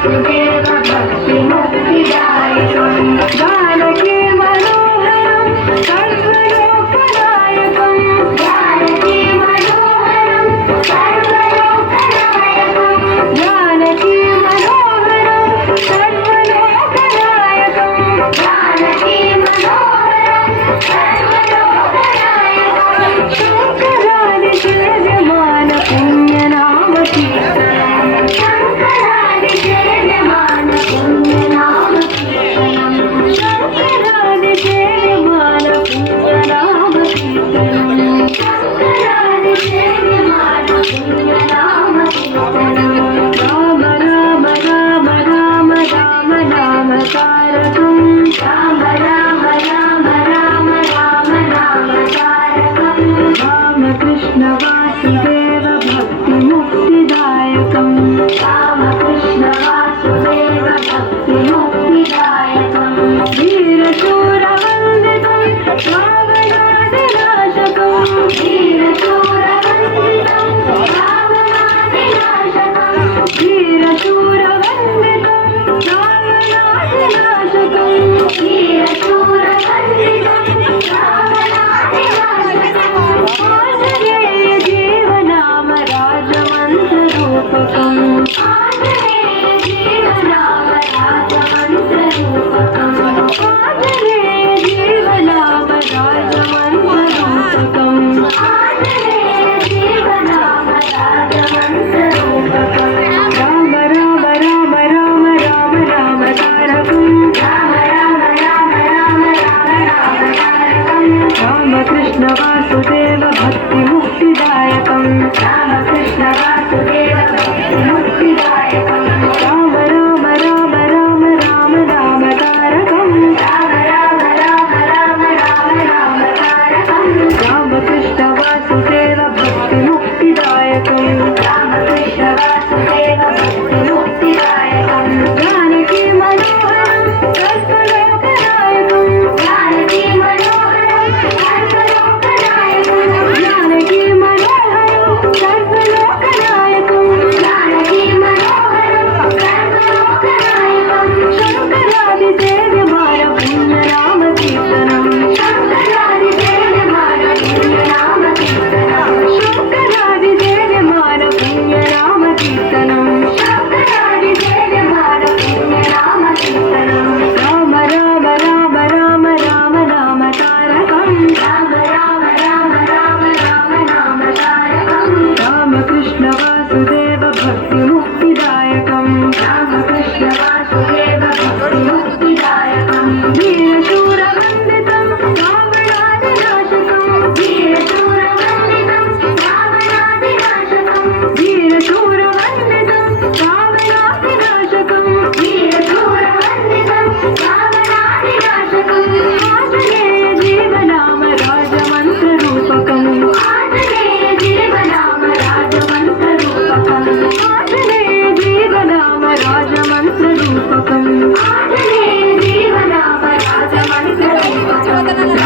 वासुदेव भक्ति मुक्तिदायकं जानकी मनोहरं सर्वलोकनायकं जानकी मनोहरं सर्वलोकनायकं जानकी मनोहरं सर्वलोकनायकं जानकी मनोहरं सर्वलोकनायकं शंकरादि सेव्यमान पुण्यनाम कीर्तनं शंकरादि सेव्यमान पुण्यनाम कीर्तनं शंकरादि सेव्यमान पुण्यनाम कीर्तनं शंकरादि सेव्यमान पुण्यनाम कीर्तनं राम राम राम राम राम नाम तारकं राम राम राम राम राम नाम तारकं रामकृष्ण वासुदेव भक्ति मुक्तिदायकं रामकृष्ण वासुदेव भक्ति मुक्तिदायकं वीरशूरवन्दितं रावणादिनाशकं वीरशूरवन्दितं रावणादिनाशकं वीरशूरवन्दितं रावणादिनाशकं वीरशूरवन्दितं रावणादिनाशकं आञ्जनेय जीवनाम राजमन्त्ररूपकं आञ्जनेय जीवनाम राजमन्त्ररूपकं आञ्जनेय जीवनाम राजमन्त्ररूपकं आञ्जनेय जीवनाम राजमन्त्ररूपकं राम राम राम राम राम राम तारकं राम राम राम राम राम राम तारकं रामकृष्ण वासुदेव भक्ति मुक्तिदायकं रामकृष्ण वासुदेव भक्ति मुक्तिदायकं राम राम राम राम राम राम तारकं राम राम राम राम राम राम तारकं रामकृष्ण वासुदेव भक्ति मुक्तिदायकं रामकृष्ण वासुदेव भक्ति मुक्तिदायकं जानकी मनोहरं सर्वलोकनायकं जानकी मनोहरं सर्वलोकनायकं जानकी मनोहरं सर्वलोकनायकं जानकी मनोहरं सर्वलोकनायकं शंकरादि सेव्यमान पुण्यनाम कीर्तनं शंकरादि सेव्यमान पुण्यनाम कीर्तनं शंकरादि सेव्यमान पुण्यनाम कीर्तनं शंकरादि सेव्यमान पुण्यनाम कीर्तनं राम राम राम राम राम नाम तारकं राम राम राम राम राम नाम तारकं रामकृष्ण वासुदेव भक्ति मुक्तिदायकं रामकृष्ण वासुदेव भक्ति मुक्तिदायकं वीरशूरवन्दितं रावणादिनाशकं वीरशूरवन्दितं रावणादिनाशकं वीरशूरवन्दितं रावणादिनाशकं वीरशूरवन्दितं रावणादिनाशकं आञ्जनेय जीवनाम राजमन्त्ररूपकं आञ्जनेय जीवनाम राजमन्त्ररूपकं आञ्जनेय जीवनाम राजमन्त्ररूपकं आञ्जनेय जीवनाम राजमन्त्ररूपकं